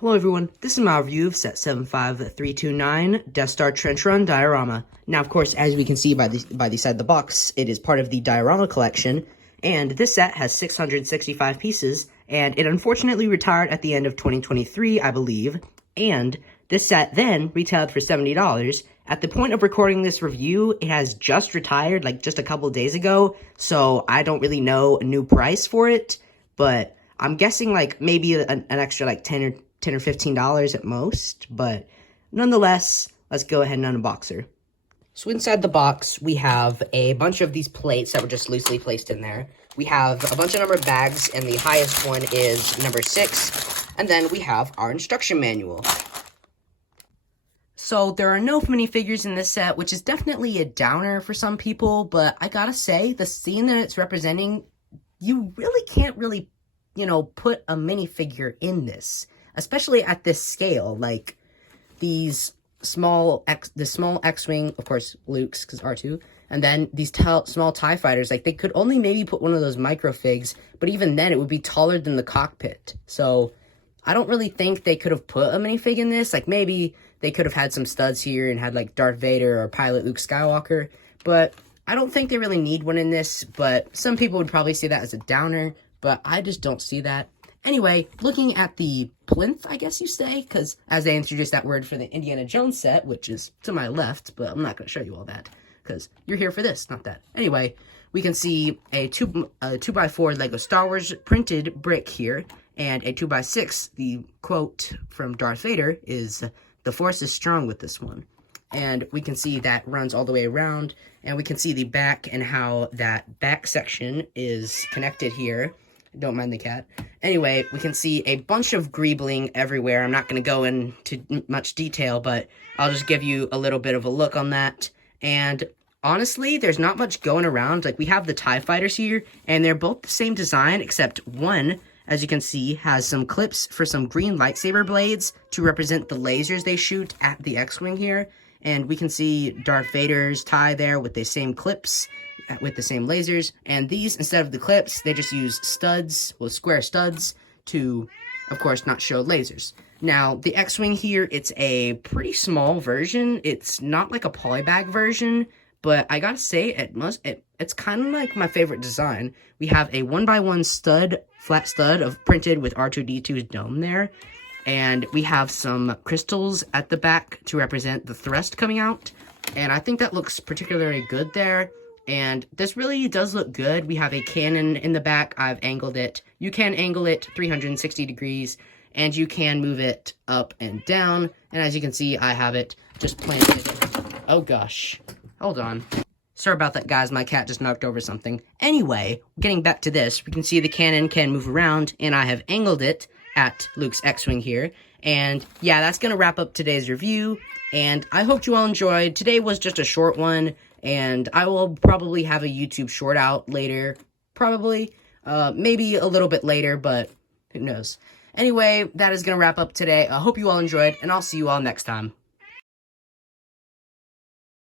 Hello everyone, this is my review of set 75329 Death Star Trench Run diorama. Now of course, as we can see by the side of the box, it is part of the diorama collection, and this set has 665 pieces, and it unfortunately retired at the end of 2023, I believe, and this set then retailed for $70. At the point of recording this review, it has just retired, like just a couple days ago, so I don't really know a new price for it, but I'm guessing like maybe an extra like $10 or $15 at most, but nonetheless, let's go ahead and unbox her. So inside the box, we have a bunch of these plates that were just loosely placed in there. We have a bunch of numbered bags, and the highest one is number 6, and then we have our instruction manual. So there are no minifigures in this set, which is definitely a downer for some people, but I gotta say, the scene that it's representing, you really can't really, put a minifigure in this. Especially at this scale, like these small X-Wing, of course, Luke's, because R2, and then these small TIE fighters, like they could only maybe put one of those microfigs, but even then it would be taller than the cockpit. So I don't really think they could have put a minifig in this. Like maybe they could have had some studs here and had like Darth Vader or Pilot Luke Skywalker, but I don't think they really need one in this, but some people would probably see that as a downer, but I just don't see that. Anyway, looking at the plinth, I guess you say, because as they introduced that word for the Indiana Jones set, which is to my left, but I'm not going to show you all that, because you're here for this, not that. Anyway, we can see a 2x4 Lego Star Wars printed brick here, and a 2x6, the quote from Darth Vader is, "The Force is strong with this one." And we can see that runs all the way around, and we can see the back and how that back section is connected here. Don't mind the cat. Anyway, we can see a bunch of greebling everywhere. I'm not going to go into much detail, but I'll just give you a little bit of a look on that. And honestly, there's not much going around. Like, we have the TIE fighters here, and they're both the same design, except one, as you can see, has some clips for some green lightsaber blades to represent the lasers they shoot at the X-Wing here. And we can see Darth Vader's TIE there with the same clips, with the same lasers, and these, instead of the clips, they just use studs, well, square studs, to, of course, not show lasers. Now, the X-Wing here, it's a pretty small version. It's not like a polybag version, but I gotta say, it's kind of like my favorite design. We have a 1x1 stud, flat stud printed with R2-D2's dome there, and we have some crystals at the back to represent the thrust coming out, and I think that looks particularly good there. And this really does look good. We have a cannon in the back. I've angled it. You can angle it 360 degrees, and you can move it up and down. And as you can see, I have it just planted. Oh gosh. Hold on. Sorry about that, guys. My cat just knocked over something. Anyway, getting back to this, we can see the cannon can move around, and I have angled it at Luke's X-Wing here. And yeah, that's going to wrap up today's review. And I hope you all enjoyed. Today was just a short one. And I will probably have a YouTube short out later, probably, maybe a little bit later, but who knows. Anyway, that is going to wrap up today. I hope you all enjoyed, and I'll see you all next time.